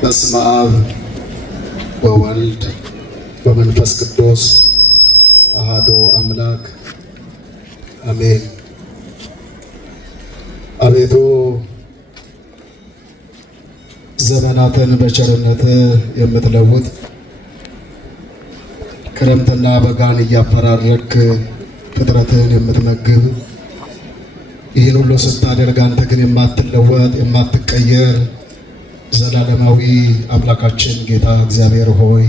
በስመ አብ ወወልድ ወመንፈስ ቅዱስ አሐዱ አምላክ አሜን። አቤቱ ዘመናትን በቸርነት የምትለውጥ ክረምትና በጋን እያፈራረክ ፍጥረትን የምትመግብ ይህን ሁሉ ስታደርግ አንተ ግን የማትለወጥ የማትቀየር ዘላለማዊ አምላካችን ጌታ እግዚአብሔር ሆይ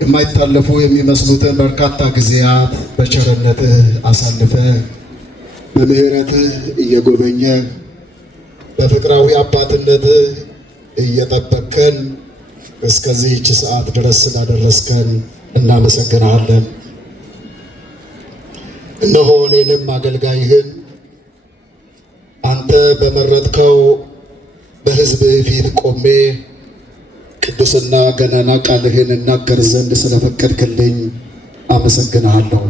የማይታለፉ የሚመስሉትን በርካታ ጊዜያት በቸርነትህ አሳልፈ በምሕረትህ እየጎበኘ በፍቅራዊ አባትነትህ እየጠበቅከን እስከዚህች ሰዓት ድረስ ስላደረስከን እናመሰግናለን። እነሆ እኔንም አገልጋይህን አንተ በመረጥከው በሕዝብ ፊት ቆሜ ቅዱስና ገናና ቃልህን እናገር ዘንድ ስለፈቀድክልኝ አመሰግናለሁ።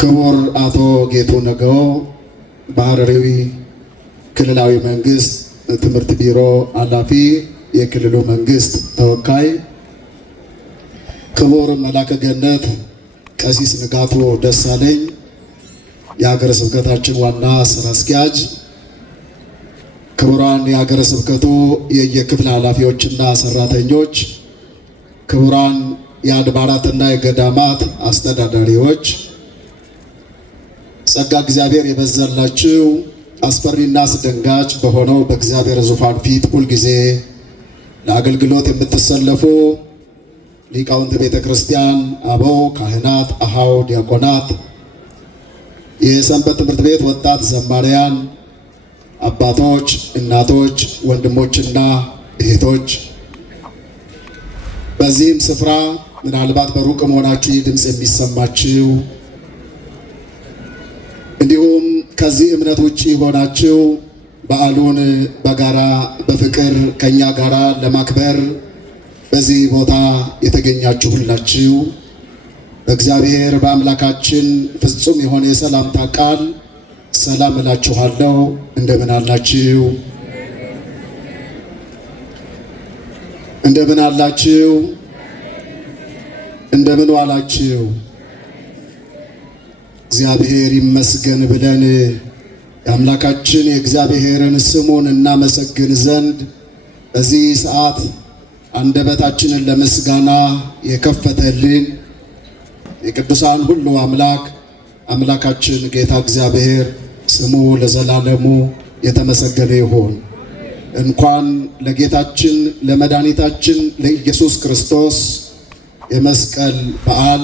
ክቡር አቶ ጌቱ ነገዎ በሐረሪ ክልላዊ መንግስት ትምህርት ቢሮ ኃላፊ፣ የክልሉ መንግስት ተወካይ፣ ክቡር መላከ ገነት ቀሲስ ንጋቱ ደሳለኝ የሀገረ ስብከታችን ዋና ስራ አስኪያጅ፣ ክቡራን የሀገረ ስብከቱ የየክፍል ኃላፊዎችና ሰራተኞች፣ ክቡራን የአድባራትና የገዳማት አስተዳዳሪዎች፣ ጸጋ እግዚአብሔር የበዛላችሁ አስፈሪና አስደንጋጭ በሆነው በእግዚአብሔር ዙፋን ፊት ሁልጊዜ ለአገልግሎት የምትሰለፉ ሊቃውንት ቤተ ክርስቲያን፣ አበው ካህናት፣ አሃው ዲያቆናት፣ የሰንበት ትምህርት ቤት ወጣት ዘማሪያን፣ አባቶች፣ እናቶች፣ ወንድሞችና እህቶች፣ በዚህም ስፍራ ምናልባት በሩቅ መሆናችሁ ይህ ድምፅ የሚሰማችሁ እንዲሁም ከዚህ እምነት ውጪ ሆናችሁ በዓሉን በጋራ በፍቅር ከኛ ጋራ ለማክበር በዚህ ቦታ የተገኛችሁ ሁላችሁ በእግዚአብሔር በአምላካችን ፍጹም የሆነ የሰላምታ ቃል ሰላም እላችኋለሁ። እንደምን አላችሁ? እንደምን አላችሁ? እንደምን ዋላችሁ? እግዚአብሔር ይመስገን ብለን የአምላካችን የእግዚአብሔርን ስሙን እናመሰግን ዘንድ በዚህ ሰዓት አንደበታችንን ለምስጋና የከፈተልን የቅዱሳን ሁሉ አምላክ አምላካችን ጌታ እግዚአብሔር ስሙ ለዘላለሙ የተመሰገነ ይሁን። እንኳን ለጌታችን ለመድኃኒታችን ለኢየሱስ ክርስቶስ የመስቀል በዓል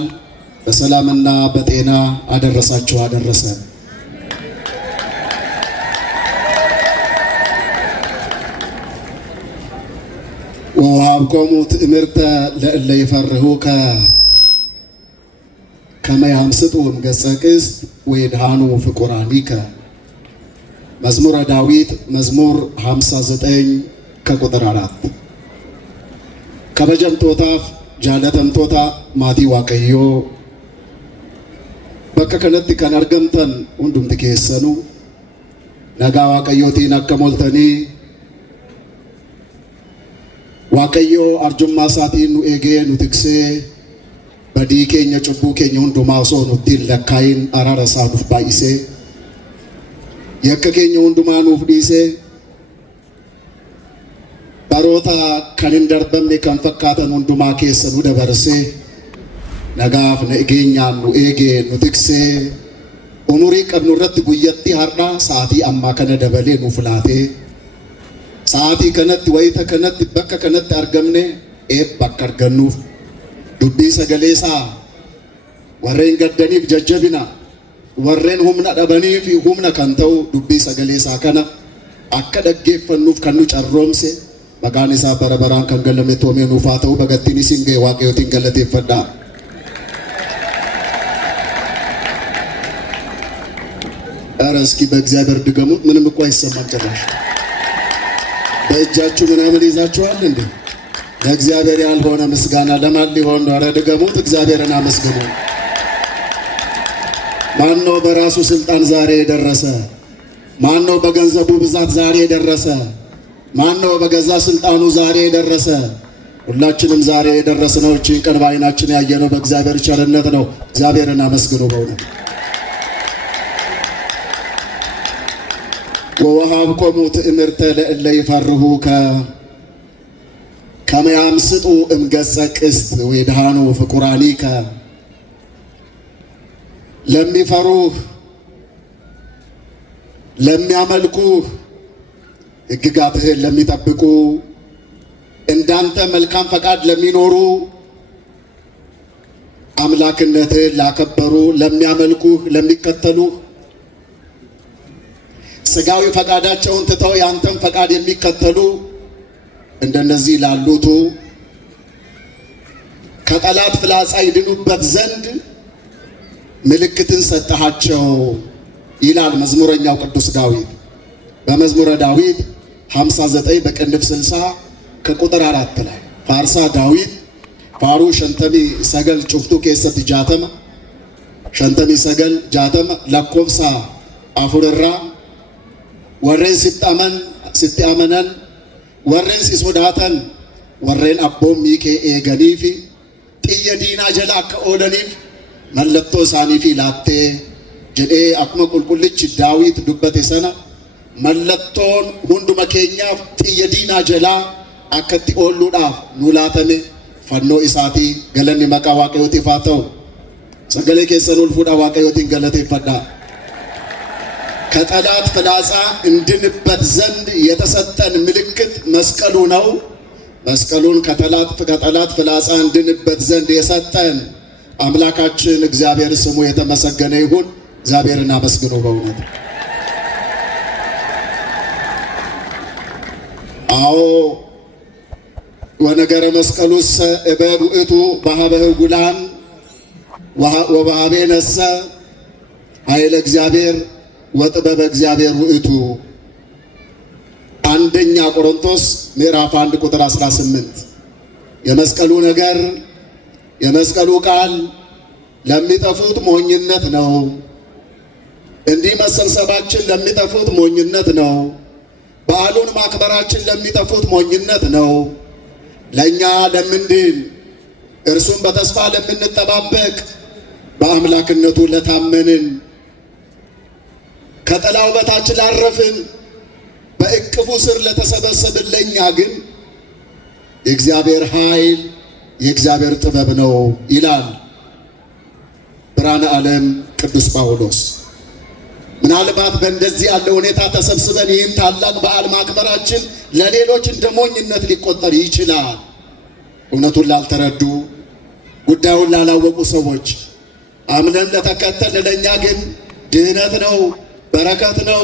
በሰላምና በጤና አደረሳችሁ አደረሰ። ወወሀብኮሙ ትእምርተ ለእለ ይፈርሁከ ከመ ያምስጡ እምገጸ ቅስት ወይድኃኑ ፍቁራኒከ። መዝሙረ ዳዊት መዝሙር 59 ከቁጥር 4። ከበጀምቶታፍ ጃለተምቶታ ማቲ ዋቀዮ bakka kanatti kan argamtan hundumti keessanu nagaa waaqayyootiin akka moltanii waaqayyoo arjummaa isaatiin nu eegee nu tiksee badii keenya cubbuu keenya hundumaa osoo nutti hin lakkaayin araara isaa nuuf baay'isee yakka keenya hundumaa nuuf dhiisee baroota kan hin darbamne kan fakkaatan hundumaa keessa nu dabarsee nagaaf nageenyaan nu eegee nu tiksee umurii qabnu irratti guyyatti har'a sa'aatii ammaa kana dabalee nuuf laatee sa'aatii kanatti wayita kanatti bakka kanatti argamne bakka argannuuf dubbii sagalee isaa warreen gaddaniif jajjabina warreen humna dhabaniif humna kan ta'u dubbii sagalee isaa kana akka dhaggeeffannuuf kan nu carroomse maqaan isaa bara baraan kan galatoomee nuuf haa ta'u. Bagattiin isin ga'e waaqayyootiin galateeffadhaa. ኧረ እስኪ በእግዚአብሔር ድገሙት። ምንም እኮ አይሰማም ጭራሽ። በእጃችሁ ምናምን ይዛችኋል እንዴ? ለእግዚአብሔር ያልሆነ ምስጋና ለማን ሊሆን ነው? ኧረ ድገሙት፣ እግዚአብሔርን አመስግኑ። ማን ነው በራሱ ስልጣን ዛሬ የደረሰ? ማን ነው በገንዘቡ ብዛት ዛሬ የደረሰ? ማን ነው በገዛ ስልጣኑ ዛሬ የደረሰ? ሁላችንም ዛሬ የደረስነው እቺን ቀን በዓይናችን ያየነው በእግዚአብሔር ቸርነት ነው። እግዚአብሔርን አመስግኑ በእውነት። ወወሃብኮሙ ትእምርተ ለእለ ይፈርሁከ ከመ ያምስጡ እምገጸ ቅስት ወይድሃኑ ፍቁራኒከ። ለሚፈሩህ ለሚያመልኩህ ሕግጋትህን ለሚጠብቁ እንዳንተ መልካም ፈቃድ ለሚኖሩ አምላክነትህን ላከበሩ ለሚያመልኩህ ለሚከተሉህ ሥጋዊ ፈቃዳቸውን ትተው ያንተን ፈቃድ የሚከተሉ እንደነዚህ ላሉቱ ከጠላት ፍላጻ ይድኑበት ዘንድ ምልክትን ሰጠሃቸው ይላል መዝሙረኛው ቅዱስ ዳዊት በመዝሙረ ዳዊት 59 በቅንፍ 60 ከቁጥር 4 ላይ ፋርሳ ዳዊት ፋሩ ሸንተሚ ሰገል ጩፍቱ ኬሰት ጃተማ ሸንተሚ ሰገል ጃተማ ለኮብሳ አፉርራ ወሬን ሲጣመነን ወሬን ሲሶዳተን ወሬን አቦም ሚኬ ኤገኒፊ ጥየ ዲና ጀላ ከኦለኒፍ መለቶ ሳኒፊ ላቴ ጀዴ አክመ ቁልቁልች ዳዊት ዱበቴ ሰና መለቶን ሁንዱመ ኬኛፍ ጥየ ዲና ጀላ አከቲ ኦሉዳፍ ኑላተኔ ፈኖ ኢሳቲ ገለኒ መቃ ዋቀዮት ይፋተው ሰገሌ ኬሰኑል ፉዳ ዋቀዮትን ገለቴ ይፈዳ ከጠላት ፍላጻ እንድንበት ዘንድ የተሰጠን ምልክት መስቀሉ ነው። መስቀሉን ከጠላት ፍላጻ እንድንበት ዘንድ የሰጠን አምላካችን እግዚአብሔር ስሙ የተመሰገነ ይሁን። እግዚአብሔርን አመስግኑ በእውነት። አዎ ወነገረ መስቀሉስ እበድ ውእቱ በሀበህ ጉላን ወበሀቤ ነሰ ኃይለ እግዚአብሔር ወጥበበ እግዚአብሔር ውእቱ። አንደኛ ቆሮንቶስ ምዕራፍ 1 ቁጥር 18። የመስቀሉ ነገር የመስቀሉ ቃል ለሚጠፉት ሞኝነት ነው። እንዲህ መሰብሰባችን ለሚጠፉት ሞኝነት ነው። በዓሉን ማክበራችን ለሚጠፉት ሞኝነት ነው። ለኛ ለምንድን እርሱን በተስፋ ለምንጠባበቅ በአምላክነቱ ለታመንን ከጥላው በታች ላረፍን በእቅፉ ስር ለተሰበሰብን ለኛ ግን የእግዚአብሔር ኃይል የእግዚአብሔር ጥበብ ነው ይላል ብርሃነ ዓለም ቅዱስ ጳውሎስ። ምናልባት በእንደዚህ ያለ ሁኔታ ተሰብስበን ይህን ታላቅ በዓል ማክበራችን ለሌሎች እንደ ሞኝነት ሊቆጠር ይችላል። እውነቱን ላልተረዱ ጉዳዩን ላላወቁ ሰዎች አምነን ለተከተል ለኛ ግን ድህነት ነው፣ በረከት ነው፣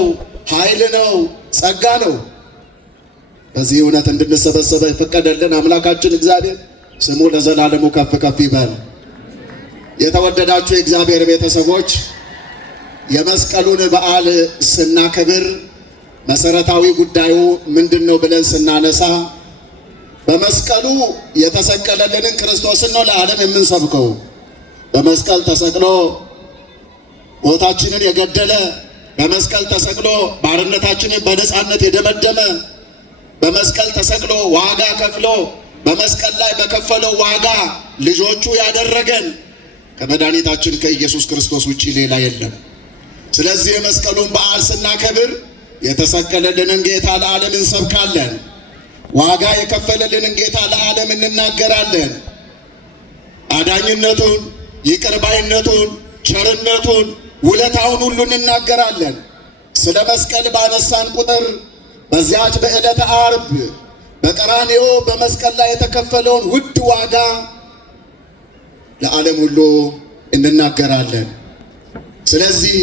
ኃይል ነው፣ ጸጋ ነው። በዚህ እውነት እንድንሰበሰበ የፈቀደልን አምላካችን እግዚአብሔር ስሙ ለዘላለሙ ከፍ ከፍ ይበል። የተወደዳችሁ የእግዚአብሔር ቤተሰቦች የመስቀሉን በዓል ስናከብር መሰረታዊ ጉዳዩ ምንድነው ብለን ስናነሳ በመስቀሉ የተሰቀለልንን ክርስቶስን ነው ለዓለም የምንሰብከው። በመስቀል ተሰቅሎ ሞታችንን የገደለ፣ በመስቀል ተሰቅሎ ባርነታችንን በነፃነት የደመደመ፣ በመስቀል ተሰቅሎ ዋጋ ከፍሎ በመስቀል ላይ በከፈለው ዋጋ ልጆቹ ያደረገን ከመድኃኒታችን ከኢየሱስ ክርስቶስ ውጪ ሌላ የለም። ስለዚህ የመስቀሉን በዓል ስናከብር የተሰቀለልንን ጌታ ለዓለም እንሰብካለን። ዋጋ የከፈለልንን ጌታ ለዓለም እንናገራለን። አዳኝነቱን፣ ይቅርባይነቱን፣ ቸርነቱን፣ ውለታውን ሁሉ እንናገራለን። ስለ መስቀል ባነሳን ቁጥር በዚያች በዕለተ ዓርብ በቀራንዮ በመስቀል ላይ የተከፈለውን ውድ ዋጋ ለዓለም ሁሉ እንናገራለን። ስለዚህ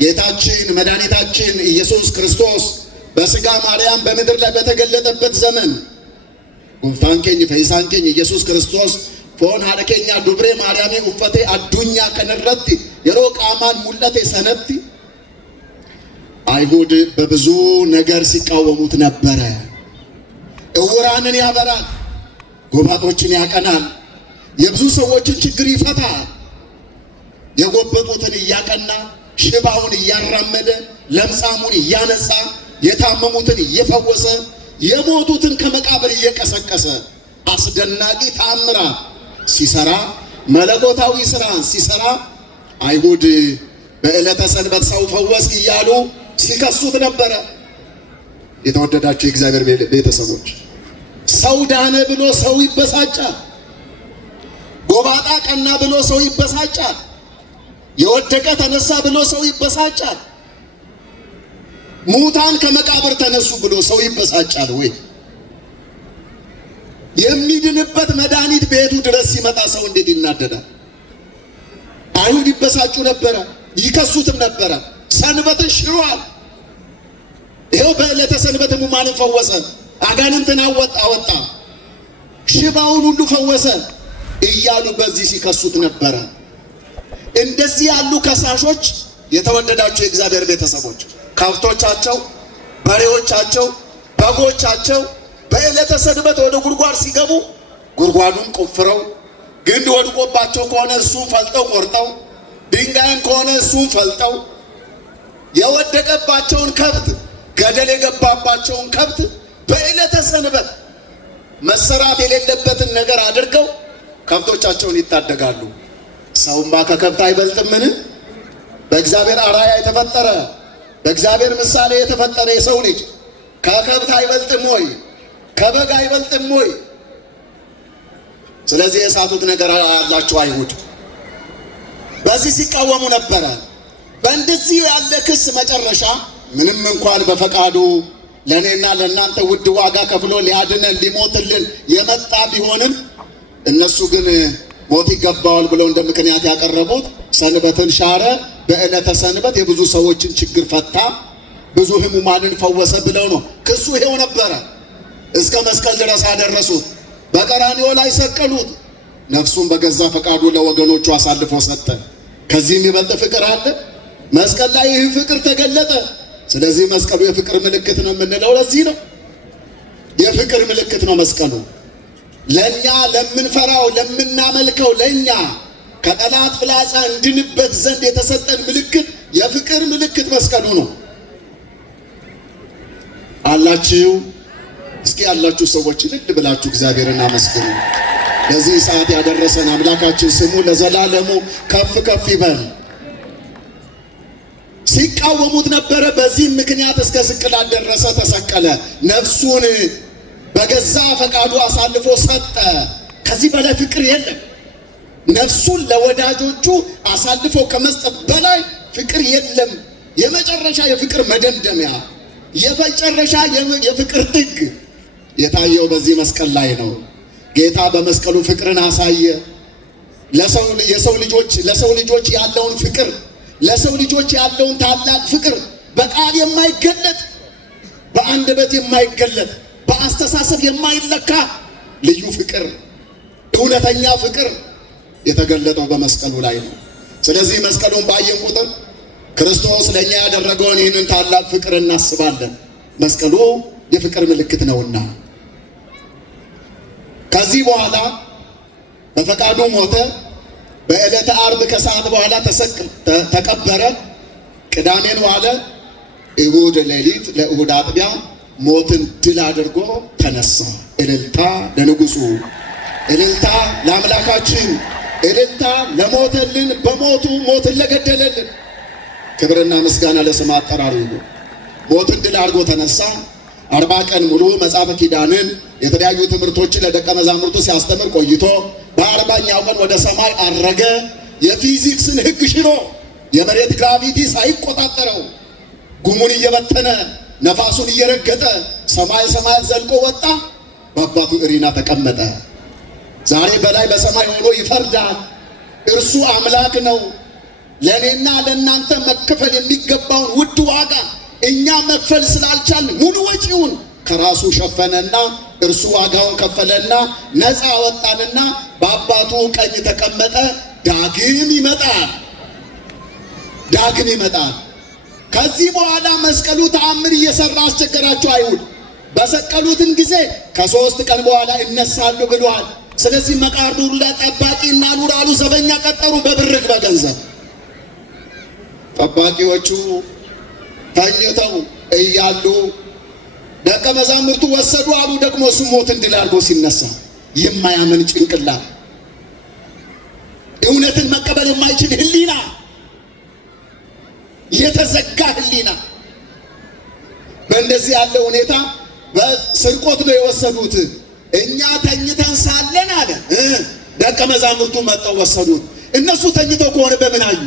ጌታችን መድኃኒታችን ኢየሱስ ክርስቶስ በሥጋ ማርያም በምድር ላይ በተገለጠበት ዘመን ጉንፋንኬኝ ፈይሳንኬኝ ኢየሱስ ክርስቶስ ፎን ሀደኬኛ ዱብሬ ማርያሜ ኡፈቴ አዱኛ ከነረቲ የሮ ቃማን ሙለቴ ሰነቲ አይሁድ በብዙ ነገር ሲቃወሙት ነበረ። እውራንን ያበራል፣ ጎባጦችን ያቀናል፣ የብዙ ሰዎችን ችግር ይፈታል። የጎበጡትን እያቀና ሽባውን እያራመደ ለምጻሙን እያነጻ የታመሙትን እየፈወሰ የሞቱትን ከመቃብር እየቀሰቀሰ አስደናቂ ተአምራት ሲሰራ መለኮታዊ ስራን ሲሰራ አይሁድ በዕለተ ሰንበት ሰው ፈወስ እያሉ ሲከሱት ነበረ። የተወደዳችሁ የእግዚአብሔር ቤተሰቦች ሰው ዳነ ብሎ ሰው ይበሳጫል። ጎባጣ ቀና ብሎ ሰው ይበሳጫል። የወደቀ ተነሳ ብሎ ሰው ይበሳጫል። ሙታን ከመቃብር ተነሱ ብሎ ሰው ይበሳጫል ወይ? የሚድንበት መድኃኒት ቤቱ ድረስ ሲመጣ ሰው እንዴት ይናደዳል? አይሁድ ይበሳጩ ነበረ፣ ይከሱትም ነበረ። ሰንበትን ሽሯል። ይኸው በዕለተ ሰንበት ሕሙማንን ፈወሰ፣ አጋንንትን አወጣ፣ ሽባውን ሁሉ ፈወሰ እያሉ በዚህ ሲከሱት ነበረ። እንደዚህ ያሉ ከሳሾች የተወደዳቸው የእግዚአብሔር ቤተሰቦች ከብቶቻቸው፣ በሬዎቻቸው፣ በጎቻቸው በዕለተ ሰንበት ወደ ጉድጓድ ሲገቡ ጉድጓዱን ቆፍረው ግንድ ወድቆባቸው ከሆነ እሱን ፈልጠው ቆርጠው፣ ድንጋይም ከሆነ እሱን ፈልጠው፣ የወደቀባቸውን ከብት ገደል የገባባቸውን ከብት በዕለተ ሰንበት መሰራት የሌለበትን ነገር አድርገው ከብቶቻቸውን ይታደጋሉ። ሰውማ ከከብት አይበልጥምን? በእግዚአብሔር አርአያ የተፈጠረ በእግዚአብሔር ምሳሌ የተፈጠረ የሰው ልጅ ከከብት አይበልጥም ወይ? ከበግ አይበልጥም ወይ? ስለዚህ የሳቱት ነገር አላቸው አይሁድ። በዚህ ሲቃወሙ ነበረ። በእንደዚህ ያለ ክስ መጨረሻ ምንም እንኳን በፈቃዱ ለእኔና ለእናንተ ውድ ዋጋ ከፍሎ ሊያድነን ሊሞትልን የመጣ ቢሆንም እነሱ ግን ሞት ይገባዋል ብለው እንደ ምክንያት ያቀረቡት ሰንበትን ሻረ፣ በዕለተ ሰንበት የብዙ ሰዎችን ችግር ፈታ፣ ብዙ ሕሙማንን ፈወሰ ብለው ነው። ክሱ ይሄው ነበረ። እስከ መስቀል ድረስ አደረሱት። በቀራንዮ ላይ ሰቀሉት። ነፍሱን በገዛ ፈቃዱ ለወገኖቹ አሳልፎ ሰጠ። ከዚህ የሚበልጥ ፍቅር አለ? መስቀል ላይ ይህ ፍቅር ተገለጠ። ስለዚህ መስቀሉ የፍቅር ምልክት ነው የምንለው ለዚህ ነው። የፍቅር ምልክት ነው መስቀሉ። ለኛ ለምንፈራው ለምናመልከው ለኛ ከጠላት ፍላጻ እንድንበት ዘንድ የተሰጠን ምልክት የፍቅር ምልክት መስቀሉ ነው። አላችሁ? እስኪ ያላችሁ ሰዎች ልድ ብላችሁ እግዚአብሔርን አመስግኑ። ለዚህ ሰዓት ያደረሰን አምላካችን ስሙ ለዘላለሙ ከፍ ከፍ ይበል። ሲቃወሙት ነበረ። በዚህ ምክንያት እስከ ስቅላት ደረሰ፣ ተሰቀለ። ነፍሱን በገዛ ፈቃዱ አሳልፎ ሰጠ። ከዚህ በላይ ፍቅር የለም። ነፍሱን ለወዳጆቹ አሳልፎ ከመስጠት በላይ ፍቅር የለም። የመጨረሻ የፍቅር መደምደሚያ፣ የመጨረሻ የፍቅር ጥግ የታየው በዚህ መስቀል ላይ ነው። ጌታ በመስቀሉ ፍቅርን አሳየ። ለሰው ልጆች ያለውን ፍቅር፣ ለሰው ልጆች ያለውን ታላቅ ፍቅር በቃል የማይገለጥ፣ በአንደበት የማይገለጥ፣ በአስተሳሰብ የማይለካ ልዩ ፍቅር፣ እውነተኛ ፍቅር የተገለጠው በመስቀሉ ላይ ነው። ስለዚህ መስቀሉን ባየን ቁጥር ክርስቶስ ለኛ ያደረገውን ይህንን ታላቅ ፍቅር እናስባለን። መስቀሉ የፍቅር ምልክት ነውና ከዚህ በኋላ በፈቃዱ ሞተ። በዕለተ ዓርብ ከሰዓት በኋላ ተቀበረ። ቅዳሜን ዋለ። እሁድ ሌሊት ለእሁድ አጥቢያ ሞትን ድል አድርጎ ተነሳ። እልልታ ለንጉሡ፣ እልልታ ለአምላካችን፣ እልልታ ለሞተልን፣ በሞቱ ሞትን ለገደለልን። ክብርና ምስጋና ለስም አጠራሩ ይሁን። ሞትን ድል አድርጎ ተነሳ። 40 ቀን ሙሉ መጽሐፈ ኪዳንን የተለያዩ ትምህርቶችን ለደቀ መዛሙርቱ ሲያስተምር ቆይቶ በ40ኛው ቀን ወደ ሰማይ አረገ። የፊዚክስን ሕግ ሽሮ የመሬት ግራቪቲ ሳይቆጣጠረው ጉሙን እየበተነ ነፋሱን እየረገጠ ሰማያት ዘልቆ ወጣ። በአባቱ እሪና ተቀመጠ። ዛሬ በላይ በሰማይ ሆኖ ይፈርዳል። እርሱ አምላክ ነው። ለእኔና ለእናንተ መከፈል የሚገባውን ውድ ዋጋ እኛ መክፈል ስላልቻልን ሙሉ ወጪውን ከራሱ ሸፈነና እርሱ ዋጋውን ከፈለና ነፃ ወጣንና በአባቱ ቀኝ ተቀመጠ። ዳግም ይመጣል። ከዚህ በኋላ መስቀሉ ተአምር እየሰራ አስቸገራቸው አይሁድ። በሰቀሉትን ጊዜ ከ3 ቀን በኋላ ይነሳሉ ብለዋል። ስለዚህ መቃብሩ ላይ ጠባቂና ኑር አሉ። ዘበኛ ቀጠሩ፣ በብርቅ በገንዘብ ጠባቂዎቹ ተኝተው እያሉ ደቀ መዛሙርቱ ወሰዱ አሉ። ደግሞ እሱ ሞትን ድል አድርጎ ሲነሳ የማያምን ጭንቅላት፣ እውነትን መቀበል የማይችል ህሊና፣ የተዘጋ ህሊና በእንደዚህ ያለ ሁኔታ በስርቆት ነው የወሰዱት። እኛ ተኝተን ሳለን አለ ደቀ መዛሙርቱ መጥተው ወሰዱት። እነሱ ተኝተው ከሆነ በምን አዩ?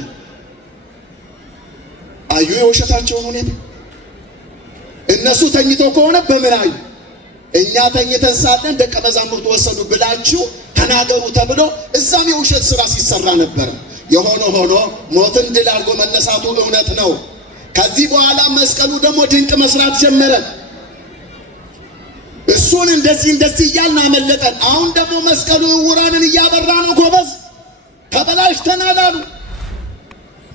አዩ የውሸታቸውን ሁኔታ። እነሱ ተኝተው ከሆነ በምን አዩ? እኛ ተኝተን ሳለን ደቀ መዛሙርቱ ወሰዱ ብላችሁ ተናገሩ ተብሎ እዛም የውሸት ስራ ሲሰራ ነበር። የሆነ ሆኖ ሞትን ድል አድርጎ መነሳቱ እውነት ነው። ከዚህ በኋላ መስቀሉ ደግሞ ድንቅ መስራት ጀመረ። እሱን እንደዚህ እያልን አመለጠን። አሁን ደግሞ መስቀሉ ዕውራንን እያበራ ነው። ጎበዝ ተበላሽተናል አሉ።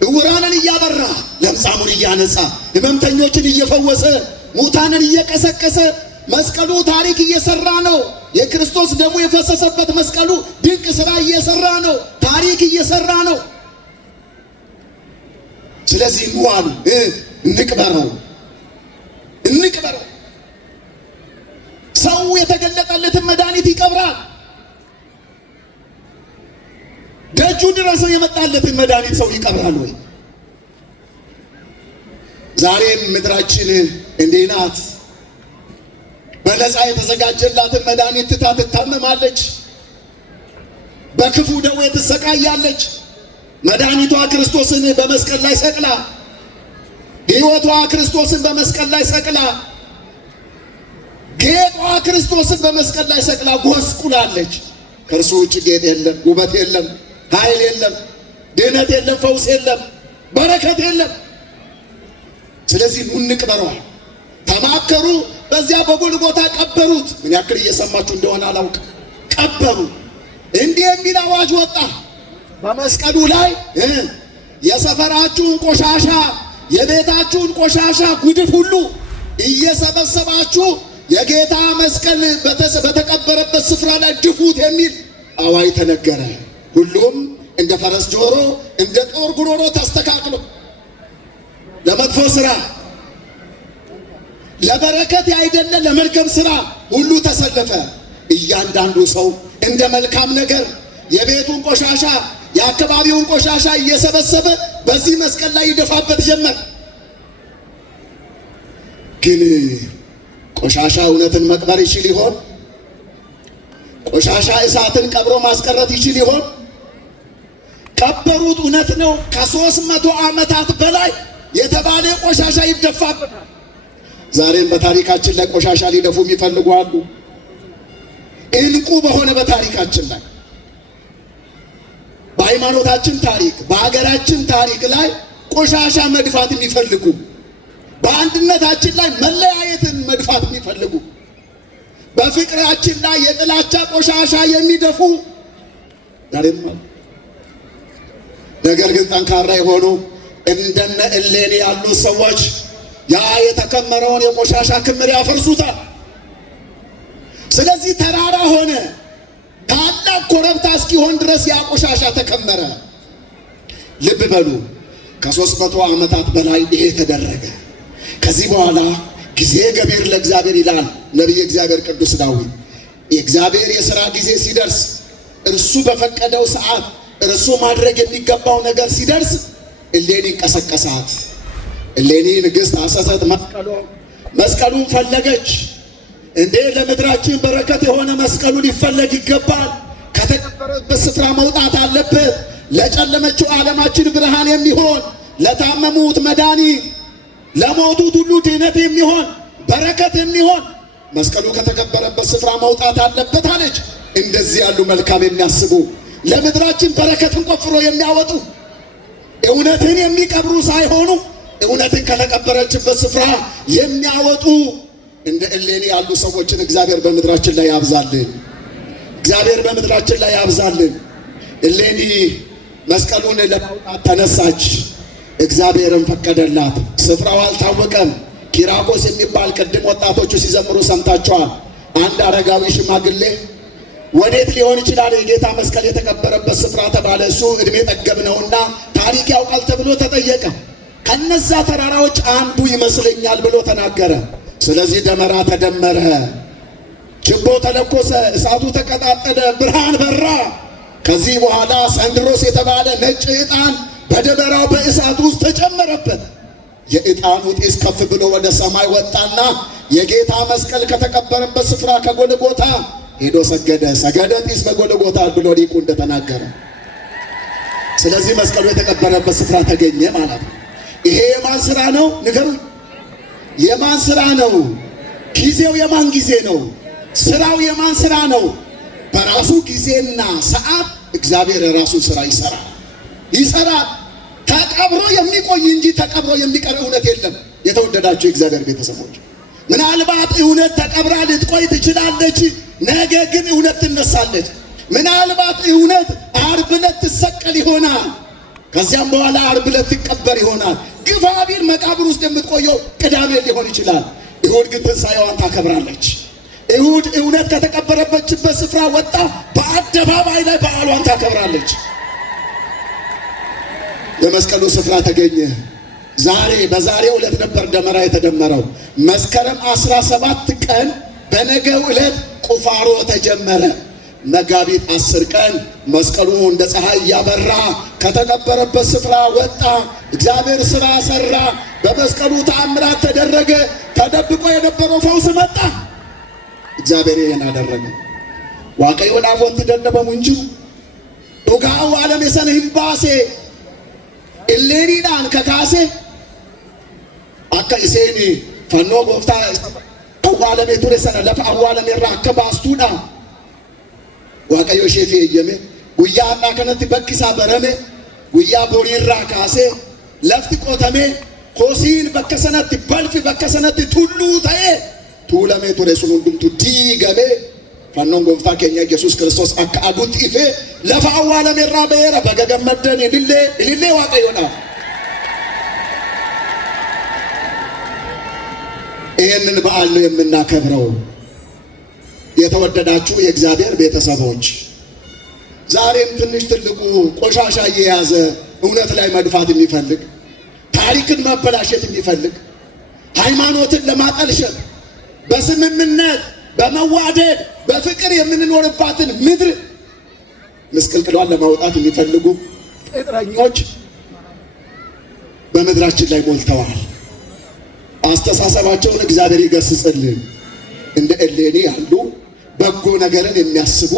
ዕውራንን እያበራ፣ ለምጻሙን እያነጻ፣ ህመምተኞችን እየፈወሰ፣ ሙታንን እየቀሰቀሰ መስቀሉ ታሪክ እየሰራ ነው። የክርስቶስ ደሙ የፈሰሰበት መስቀሉ ድንቅ ስራ እየሰራ ነው። ታሪክ እየሰራ ነው። ስለዚህ ኑ አሉ እንቅበረው። ሰው የተገለጠለትን መድኃኒት ይቀብራል። ደጁ ድረስ የመጣለትን መድኃኒት ሰው ይቀብራል ወይ? ዛሬም ምድራችን እንዲህ ናት። በነፃ የተዘጋጀላትን መድኃኒት ትታ ትታመማለች። በክፉ ደዌ ትሰቃያለች። መድኃኒቷ ክርስቶስን በመስቀል ላይ ሰቅላ፣ ሕይወቷ ክርስቶስን በመስቀል ላይ ሰቅላ፣ ጌጧ ክርስቶስን በመስቀል ላይ ሰቅላ ጎስቁላለች። ከእርሱ ውጭ ጌጥ የለም፣ ውበት የለም፣ ኃይል የለም፣ ድህነት የለም፣ ፈውስ የለም፣ በረከት የለም። ስለዚህ ኑ እንቅበረዋል። ተማከሩ። በዚያ በጎልጎታ ቀበሩት። ምን ያክል እየሰማችሁ እንደሆነ አላውቅም። ቀበሩ። እንዲህ የሚል አዋጅ ወጣ በመስቀሉ ላይ የሰፈራችሁን ቆሻሻ፣ የቤታችሁን ቆሻሻ ጉድፍ ሁሉ እየሰበሰባችሁ የጌታ መስቀል በተቀበረበት ስፍራ ላይ ድፉት የሚል አዋጅ ተነገረ። ሁሉም እንደ ፈረስ ጆሮ፣ እንደ ጦር ጉሮሮ ተስተካክሎ ለመጥፎ ስራ፣ ለበረከት ያይደለ ለመልካም ስራ ሁሉ ተሰለፈ። እያንዳንዱ ሰው እንደ መልካም ነገር የቤቱን ቆሻሻ፣ የአካባቢውን ቆሻሻ እየሰበሰበ በዚህ መስቀል ላይ ይደፋበት ጀመር። ግን ቆሻሻ እውነትን መቅበር ይችል ይሆን? ቆሻሻ እሳትን ቀብሮ ማስቀረት ይችል ይሆን? ቀበሩት። እውነት ነው። ከ300 ዓመታት በላይ የተባለ ቆሻሻ ይደፋበታል። ዛሬም በታሪካችን ላይ ቆሻሻ ሊደፉ የሚፈልጉ አሉ። እንቁ በሆነ በታሪካችን ላይ፣ በሃይማኖታችን ታሪክ፣ በሀገራችን ታሪክ ላይ ቆሻሻ መድፋት የሚፈልጉ፣ በአንድነታችን ላይ መለያየትን መድፋት የሚፈልጉ፣ በፍቅራችን ላይ የጥላቻ ቆሻሻ የሚደፉ ዛሬም አሉ። ነገር ግን ጠንካራ የሆኑ እንደነ እሌኒ ያሉ ሰዎች ያ የተከመረውን የቆሻሻ ክምር ያፈርሱታል። ስለዚህ ተራራ ሆነ፣ ታላቅ ኮረብታ እስኪሆን ድረስ ያ ቆሻሻ ተከመረ። ልብ በሉ፣ ከ300 ዓመታት በላይ ይሄ ተደረገ። ከዚህ በኋላ ጊዜ ገቢር ለእግዚአብሔር ይላል ነቢየ እግዚአብሔር ቅዱስ ዳዊት። የእግዚአብሔር የሥራ ጊዜ ሲደርስ፣ እርሱ በፈቀደው ሰዓት እርሱ ማድረግ የሚገባው ነገር ሲደርስ እሌኒ ቀሰቀሳት። እሌኒ ንግሥት አሰሰት መስቀሉን ፈለገች። እንዴ ለምድራችን በረከት የሆነ መስቀሉ ሊፈለግ ይገባል። ከተቀበረበት ስፍራ መውጣት አለበት። ለጨለመችው ዓለማችን ብርሃን የሚሆን፣ ለታመሙት መድኃኒት፣ ለሞቱት ሁሉ ድህነት የሚሆን በረከት የሚሆን መስቀሉ ከተቀበረበት ስፍራ መውጣት አለበት አለች። እንደዚህ ያሉ መልካም የሚያስቡ ለምድራችን በረከትን ቆፍሮ የሚያወጡ እውነትን የሚቀብሩ ሳይሆኑ እውነትን ከተቀበረችበት ስፍራ የሚያወጡ እንደ እሌኒ ያሉ ሰዎችን እግዚአብሔር በምድራችን ላይ ያብዛልን። እግዚአብሔር በምድራችን ላይ ያብዛልን። እሌኒ መስቀሉን ለማውጣት ተነሳች። እግዚአብሔርን ፈቀደላት። ስፍራው አልታወቀም። ኪራቆስ የሚባል ቅድም ወጣቶቹ ሲዘምሩ ሰምታችኋል። አንድ አረጋዊ ሽማግሌ ወዴት ሊሆን ይችላል የጌታ መስቀል የተቀበረበት ስፍራ ተባለ። እሱ ዕድሜ ጠገብ ነውና ታሪክ ያውቃል ተብሎ ተጠየቀ። ከነዛ ተራራዎች አንዱ ይመስለኛል ብሎ ተናገረ። ስለዚህ ደመራ ተደመረ፣ ችቦ ተለኮሰ፣ እሳቱ ተቀጣጠለ፣ ብርሃን በራ። ከዚህ በኋላ ሰንድሮስ የተባለ ነጭ ዕጣን በደመራው በእሳቱ ውስጥ ተጨመረበት። የዕጣኑ ጢስ ከፍ ብሎ ወደ ሰማይ ወጣና የጌታ መስቀል ከተቀበረበት ስፍራ ከጎልጎታ ሄዶ ሰገደ። ሰገደ ጢስ በጎልጎታ ብሎ ሊቁ እንደተናገረ። ስለዚህ መስቀሉ የተቀበረበት ስፍራ ተገኘ ማለት ነው። ይሄ የማን ስራ ነው? ንገሩኝ። የማን ስራ ነው? ጊዜው የማን ጊዜ ነው? ስራው የማን ስራ ነው? በራሱ ጊዜና ሰዓት እግዚአብሔር የራሱን ስራ ይሰራል። ተቀብሮ የሚቆይ እንጂ ተቀብሮ የሚቀር እውነት የለም። የተወደዳችሁ የእግዚአብሔር ቤተሰቦች፣ ምናልባት እውነት ተቀብራ ልትቆይ ትችላለች፣ ነገ ግን እውነት ትነሳለች። ምናልባት እውነት ዓርብ ዕለት ትሰቀል ይሆናል፣ ከዚያም በኋላ ዓርብ ዕለት ትቀበር ይሆናል። ግፋ ቢል መቃብር ውስጥ የምትቆየው ቅዳሜ ሊሆን ይችላል። እሁድ ግን ትንሣኤዋን ታከብራለች። እሁድ እውነት ከተቀበረበችበት ስፍራ ወጣ በአደባባይ ላይ በዓሏን ታከብራለች። የመስቀሉ ስፍራ ተገኘ። በዛሬው ዕለት ነበር ደመራ የተደመረው። መስከረም 17 ቀን በነገው ዕለት ቁፋሮ ተጀመረ። መጋቢት 10 ቀን መስቀሉ እንደ ፀሐይ ያበራ ከተቀበረበት ስፍራ ወጣ። እግዚአብሔር ሥራ ሰራ። በመስቀሉ ተአምራት ተደረገ። ተደብቆ የነበረው ፈውስ መጣ። እግዚአብሔር ይህን አደረገ። ዋቀዮ ዳፎን ተደነበሙ እንጂ ዱጋው ዓለም የሰነ ህምባሴ እሌኒዳን ከካሴ አካ ኢሴኒ ፈኖ ጎፍታ አዋለሜ ቱሬ ሰነ ለፈ አዋለሜ ራከ ባስቱዳ ዋቀዮ ሼፌ የየሜ ጉያ አና ከነቲ በኪሳ በረሜ ጉያ ቦሪራ ካሴ ለፍቲ ቆተሜ ኮሲን በከሰነቲ በልፊ በከሰነቲ ቱሉ ታዬ ቱለሜ ቱሬ ሱን ሁንዱምቱ ዲገሜ ፈኖን ጎፍታ ኬኛ ኢየሱስ ክርስቶስ አካ አዱት ኢፌ ለፈ አዋለሜ ራ በየረ በገገመደን ኢልሌ ዋቀዮና ይህንን በዓል ነው የምናከብረው። የተወደዳችሁ የእግዚአብሔር ቤተሰቦች፣ ዛሬም ትንሽ ትልቁ ቆሻሻ እየያዘ እውነት ላይ መድፋት የሚፈልግ ታሪክን ማበላሸት የሚፈልግ ሃይማኖትን ለማጠልሸት በስምምነት በመዋደድ በፍቅር የምንኖርባትን ምድር ምስቅልቅሏን ለማውጣት የሚፈልጉ ቅጥረኞች በምድራችን ላይ ሞልተዋል። አስተሳሰባቸውን እግዚአብሔር ይገስጽልን። እንደ እሌኒ ያሉ በጎ ነገርን የሚያስቡ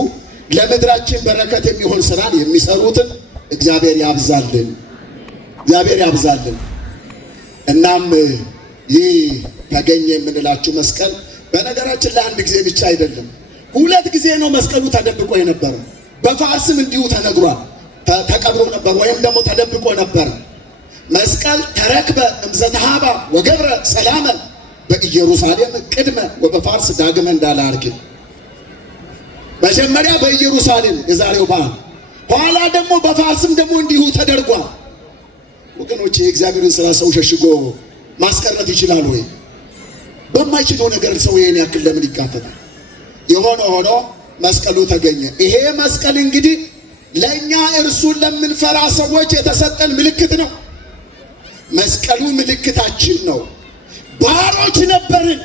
ለምድራችን በረከት የሚሆን ስራን የሚሰሩትን እግዚአብሔር ያብዛልን። እናም ይህ ተገኘ የምንላችሁ መስቀል በነገራችን ላይ አንድ ጊዜ ብቻ አይደለም፣ 2 ጊዜ ነው መስቀሉ ተደብቆ የነበረው። በፋርስም እንዲሁ ተነግሯል። ተቀብሮ ነበር ወይም ደግሞ ተደብቆ ነበር። መስቀል ተረክበ እምዘተሃባ ወገብረ ሰላመ በኢየሩሳሌም ቅድመ ወበፋርስ ዳግመ እንዳለ አርኪ። መጀመሪያ በኢየሩሳሌም የዛሬው በዓል፣ ኋላ ደግሞ በፋርስም ደግሞ እንዲሁ ተደርጓል። ወገኖች የእግዚአብሔርን ስራ ሰው ሸሽጎ ማስቀረት ይችላል ወይ? በማይችለው ነገር ሰው ይሄን ያክል ለምን ይጋፈጣል? የሆነ ሆኖ መስቀሉ ተገኘ። ይሄ መስቀል እንግዲህ ለኛ እርሱን ለምንፈራ ሰዎች የተሰጠን ምልክት ነው። መስቀሉ ምልክታችን ነው። ባሮች ነበርን፣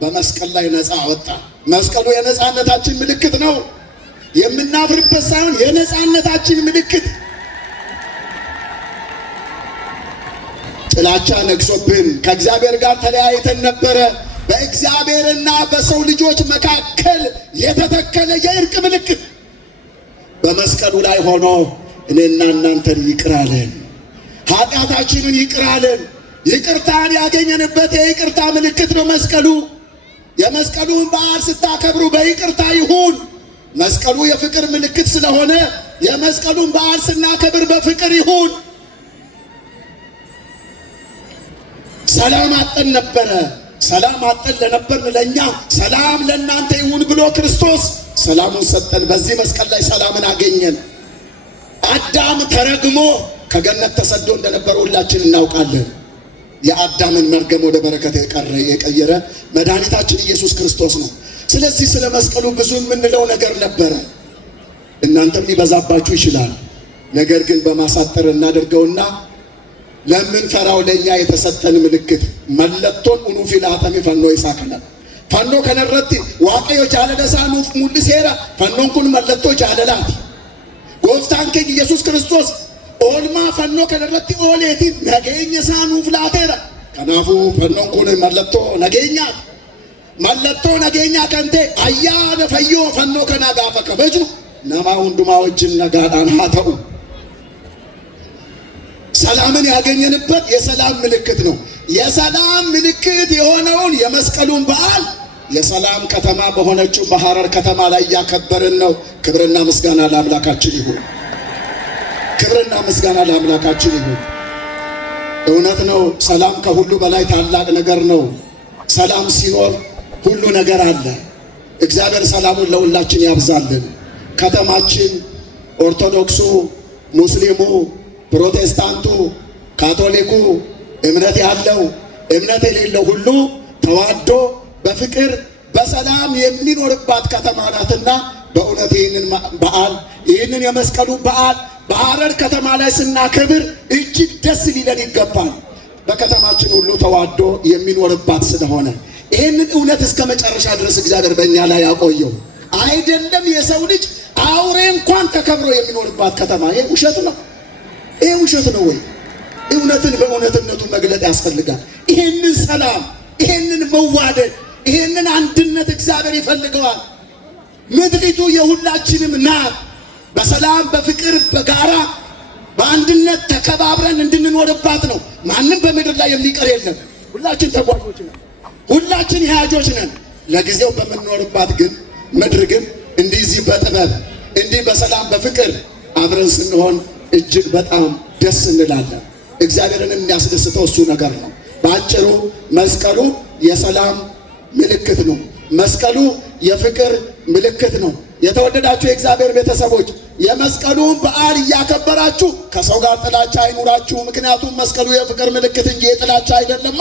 በመስቀል ላይ ነፃ ወጣ። መስቀሉ የነፃነታችን ምልክት ነው። የምናፍርበት ሳይሆን የነፃነታችን ምልክት። ጥላቻ ነግሶብን ከእግዚአብሔር ጋር ተለያይተን ነበረ። በእግዚአብሔርና በሰው ልጆች መካከል የተተከለ የእርቅ ምልክት በመስቀሉ ላይ ሆኖ እኔና እናንተን ይቅር አለን። ኃጢአታችንን ይቅር አለን። ይቅርታን ያገኘንበት የይቅርታ ምልክት ነው መስቀሉ። የመስቀሉን በዓል ስታከብሩ በይቅርታ ይሁን። መስቀሉ የፍቅር ምልክት ስለሆነ የመስቀሉን በዓል ስናከብር በፍቅር ይሁን። ሰላም አጠን ነበረ። ሰላም አጠን ለነበርን ለኛ ሰላም ለእናንተ ይሁን ብሎ ክርስቶስ ሰላሙን ሰጠን። በዚህ መስቀል ላይ ሰላምን አገኘን። አዳም ተረግሞ ከገነት ተሰዶ እንደነበረ ሁላችን እናውቃለን። የአዳምን መርገም ወደ በረከት የቀየረ መድኃኒታችን ኢየሱስ ክርስቶስ ነው። ስለዚህ ስለ መስቀሉ ብዙ የምንለው ነገር ነበረ። እናንተም ሊበዛባችሁ ይችላል። ነገር ግን በማሳጠር እናደርገውና ለምን ፈራው ለኛ የተሰጠን ምልክት መለቶን ኡኑ ፊላተሚ ፈኖ ይሳከለ ፈኖ ከነረት ዋቀዮ ጃለለሳ ኑፍ ሙልሴራ ፈኖን ኩን መለቶ ጃለላት ጎፍታን ከ ኢየሱስ ክርስቶስ ኦልማ ፈኖ ከነረት ኦሌቲ ነገኘ ሳኑፍ ላቴራ ከናፉ ፈኖን ኩን መለቶ ነገኛ ከንቴ አያነ ፈዮ ፈኖ ከና ጋፈ ከበጁ ነማ ሁንዱማ ወጅን ነጋዳን ሀተው ሰላምን ያገኘንበት የሰላም ምልክት ነው። የሰላም ምልክት የሆነውን የመስቀሉን በዓል የሰላም ከተማ በሆነችው በሐረር ከተማ ላይ ያከበርን ነው። ክብርና ምስጋና ለአምላካችን ይሁን። ክብርና ምስጋና ለአምላካችን ይሁን። እውነት ነው። ሰላም ከሁሉ በላይ ታላቅ ነገር ነው። ሰላም ሲኖር ሁሉ ነገር አለ። እግዚአብሔር ሰላሙን ለሁላችን ያብዛልን። ከተማችን ኦርቶዶክሱ፣ ሙስሊሙ፣ ፕሮቴስታንቱ፣ ካቶሊኩ፣ እምነት ያለው እምነት የሌለው ሁሉ ተዋዶ በፍቅር በሰላም የሚኖርባት ከተማ ናትና በእውነት ይህንን የመስቀሉ በዓል በሐረር ከተማ ላይ ስናከብር እጅግ ደስ ሊለን ይገባል። በከተማችን ሁሉ ተዋዶ የሚኖርባት ስለሆነ ይህንን እውነት እስከ መጨረሻ ድረስ እግዚአብሔር በእኛ ላይ ያቆየው። አይደለም የሰው ልጅ አውሬ እንኳን ተከብሮ የሚኖርባት ከተማ። ይህ ውሸት ነው። ይህ ውሸት ነው ወይ? እውነትን በእውነትነቱ መግለጥ ያስፈልጋል። ይህንን ሰላም፣ ይህንን መዋደድ፣ ይህንን አንድነት እግዚአብሔር ይፈልገዋል። ምድሪቱ የሁላችንም ናት። በሰላም በፍቅር በጋራ በአንድነት ተከባብረን እንድንኖርባት ነው። ማንም በምድር ላይ የሚቀር የለም። ሁላችን ተጓዦች ነን። ሁላችን ያጆች ነን። ለጊዜው በምንኖርባት ግን ምድር ግን እንዲህ በጥበብ እንዲህ በሰላም በፍቅር አብረን ስንሆን እጅግ በጣም ደስ እንላለን። እግዚአብሔርን የሚያስደስተው እሱ ነገር ነው። በአጭሩ መስቀሉ የሰላም ምልክት ነው። መስቀሉ የፍቅር ምልክት ነው። የተወደዳችሁ የእግዚአብሔር ቤተሰቦች የመስቀሉን በዓል እያከበራችሁ ከሰው ጋር ጥላቻ አይኑራችሁ። ምክንያቱም መስቀሉ የፍቅር ምልክት እንጂ የጥላቻ አይደለማ።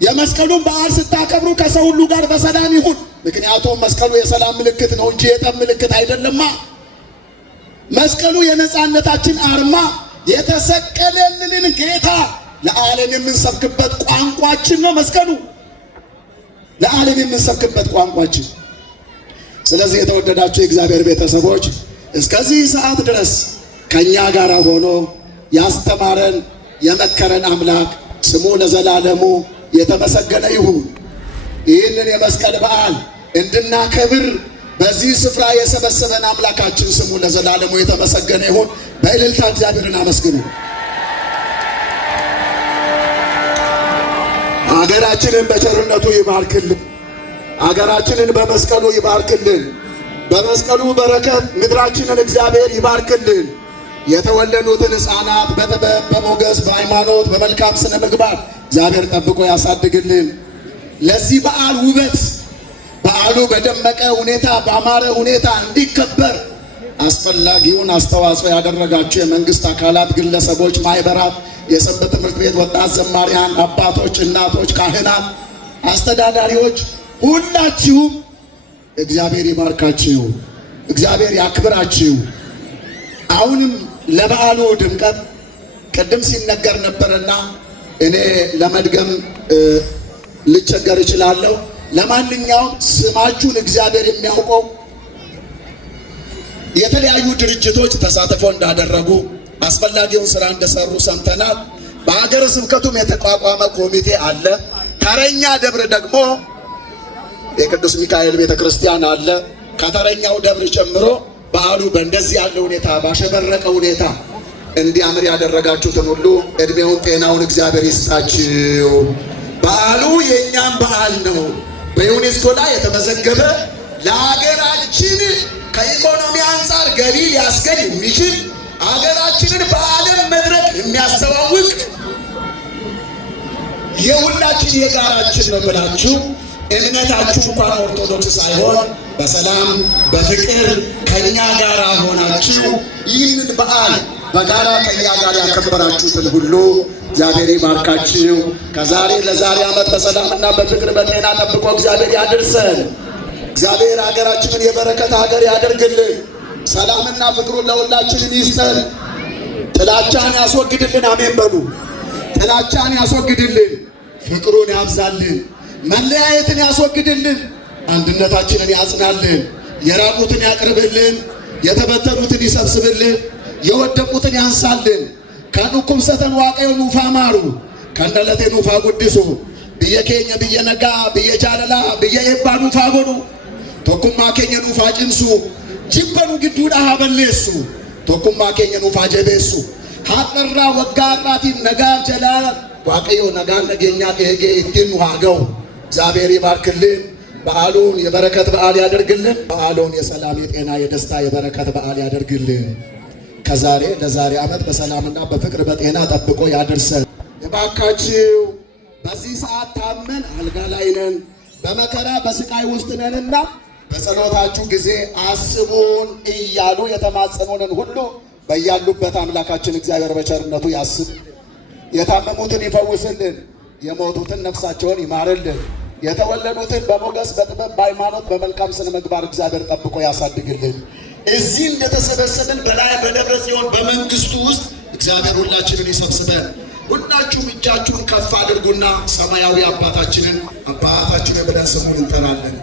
የመስቀሉን በዓል ስታከብሩ ከሰው ሁሉ ጋር በሰላም ይሁን። ምክንያቱም መስቀሉ የሰላም ምልክት ነው እንጂ የጠብ ምልክት አይደለማ። መስቀሉ የነጻነታችን አርማ፣ የተሰቀለልን ጌታ ለዓለም የምንሰብክበት ቋንቋችን ነው። መስቀሉ ለዓለም የምንሰብክበት ቋንቋችን። ስለዚህ የተወደዳችሁ የእግዚአብሔር ቤተሰቦች እስከዚህ ሰዓት ድረስ ከኛ ጋር ሆኖ ያስተማረን የመከረን አምላክ ስሙ ለዘላለሙ የተመሰገነ ይሁን። ይህንን የመስቀል በዓል እንድናከብር በዚህ ስፍራ የሰበሰበን አምላካችን ስሙ ለዘላለሙ የተመሰገነ ይሁን። በእልልታ እግዚአብሔርን አመስግኑ። አገራችንን በቸርነቱ ይባርክልን። አገራችንን በመስቀሉ ይባርክልን። በመስቀሉ በረከት ምድራችንን እግዚአብሔር ይባርክልን። የተወለዱትን ሕፃናት በጥበብ በሞገስ በሃይማኖት በመልካም ስነ ምግባር እግዚአብሔር ጠብቆ ያሳድግልን። ለዚህ በዓል ውበት በዓሉ በደመቀ ሁኔታ ባማረ ሁኔታ እንዲከበር አስፈላጊውን አስተዋጽኦ ያደረጋችሁ የመንግስት አካላት፣ ግለሰቦች፣ ማህበራት፣ የሰንበት ትምህርት ቤት ወጣት ዘማሪያን፣ አባቶች፣ እናቶች፣ ካህናት፣ አስተዳዳሪዎች ሁላችሁም እግዚአብሔር ይባርካችሁ፣ እግዚአብሔር ያክብራችሁ። አሁንም ለበዓሉ ድምቀት ቅድም ሲነገር ነበርና እኔ ለመድገም ልቸገር እችላለሁ። ለማንኛውም ስማችሁን እግዚአብሔር የሚያውቀው የተለያዩ ድርጅቶች ተሳትፎ እንዳደረጉ አስፈላጊውን ስራ እንደሰሩ ሰምተናል። በሀገረ ስብከቱም የተቋቋመ ኮሚቴ አለ። ተረኛ ደብር ደግሞ የቅዱስ ሚካኤል ቤተክርስቲያን አለ። ከተረኛው ደብር ጨምሮ በዓሉ በእንደዚህ ያለ ሁኔታ ባሸበረቀ ሁኔታ እንዲያምር ያደረጋችሁትን ሁሉ እድሜውን ጤናውን እግዚአብሔር ይስጣችሁ። በዓሉ የእኛም በዓል ነው። በዩኔስኮ ላይ የተመዘገበ ለሀገራችን ከኢኮኖሚ አንጻር ገቢ ሊያስገኝ የሚችል ሀገራችንን በዓለም መድረክ የሚያስተዋውቅ የሁላችን የጋራችን ነው ብላችሁ እምነታችሁ እንኳን ኦርቶዶክስ ሳይሆን በሰላም በፍቅር ከኛ ጋር ሆናችሁ ይህንን በዓል በጋራ ከኛ ጋር ያከበራችሁትን ሁሉ እግዚአብሔር ይባርካችሁ። ከዛሬ ለዛሬ ዓመት በሰላምና በፍቅር በጤና ጠብቆ እግዚአብሔር ያድርሰን። እግዚአብሔር ሀገራችንን የበረከት ሀገር ያደርግልን። ሰላምና ፍቅሩን ለሁላችንም ይስጠን። ጥላቻን ያስወግድልን። አሜን በሉ። ጥላቻን ያስወግድልን፣ ፍቅሩን ያብዛልን፣ መለያየትን ያስወግድልን፣ አንድነታችንን ያጽናልን፣ የራቁትን ያቅርብልን፣ የተበተኑትን ይሰብስብልን፣ የወደቁትን ያንሳልን። ከኑኩም ሰተን ዋቀዮ ኑፋ ማሩ ከነለቴ ኑፋ ጉድሱ ብየ ኬኘ ብየ ነጋ ብየ ጃለላ ብየ ኤባ ኑፋ ጎዱ ቶኩማ ኬኘ ኑፋ ጭንሱ ጅበኑ ግዱዳ ሀበሌሱ ቶኩማ ኬኘ ኑፋ ጀቤሱ ሀጠራ ወጋራቲን ነጋ ጀላ ዋቀዮ ነጋ ነገኛ ጤጌ እትን ዋገው እግዚአብሔር ይባርክልን። በዓሉን የበረከት በዓል ያደርግልን። በዓሉን የሰላም የጤና የደስታ የበረከት በዓል ያደርግልን። ከዛሬ ለዛሬ ዓመት በሰላምና በፍቅር በጤና ጠብቆ ያደርሰን። እባካችሁ በዚህ ሰዓት ታመን አልጋ ላይ ነን፣ በመከራ በስቃይ ውስጥ ነንና በጸሎታችሁ ጊዜ አስቡን እያሉ የተማጸኑንን ሁሉ በያሉበት አምላካችን እግዚአብሔር በቸርነቱ ያስብ። የታመሙትን ይፈውስልን፣ የሞቱትን ነፍሳቸውን ይማርልን፣ የተወለዱትን በሞገስ በጥበብ በሃይማኖት በመልካም ስነ ምግባር እግዚአብሔር ጠብቆ ያሳድግልን። እዚህ እንደተሰበሰብን በላይ በደብረ ጽዮን በመንግስቱ ውስጥ እግዚአብሔር ሁላችንን ይሰብስበን። ሁላችሁም እጃችሁን ከፍ አድርጉና ሰማያዊ አባታችንን ብለን ስሙን እንጠራለን።